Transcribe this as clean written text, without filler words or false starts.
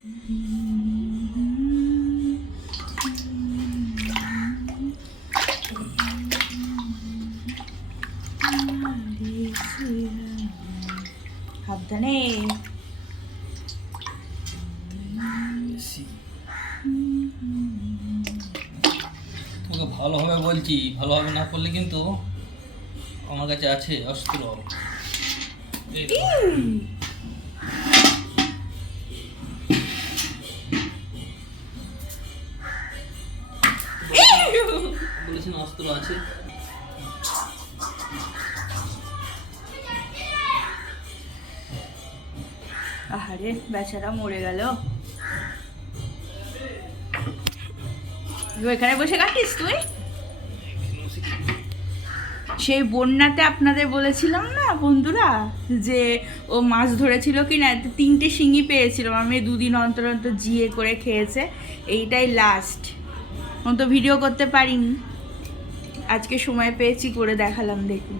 সাবধানে। তোকে ভালোভাবে বলছি, ভালোভাবে না করলে কিন্তু আমার কাছে আছে অস্ত্র। বলেছেন অস্ত্র আছে। আহারে বেচারা মরে গেল। এখানে বসে কাটিস তুই? সেই বন্যাতে আপনাদের বলেছিলাম না বন্ধুরা, যে ও মাছ ধরেছিল কি না, 3টে শিঙি পেয়েছিলাম আমি, 2 দিন অন্তর অন্তর জিয়ে করে খেয়েছে। এইটাই লাস্ট। আমি তো ভিডিও করতে পারিনি, আজকে সময় পেয়েছি করে দেখালাম, দেখুন।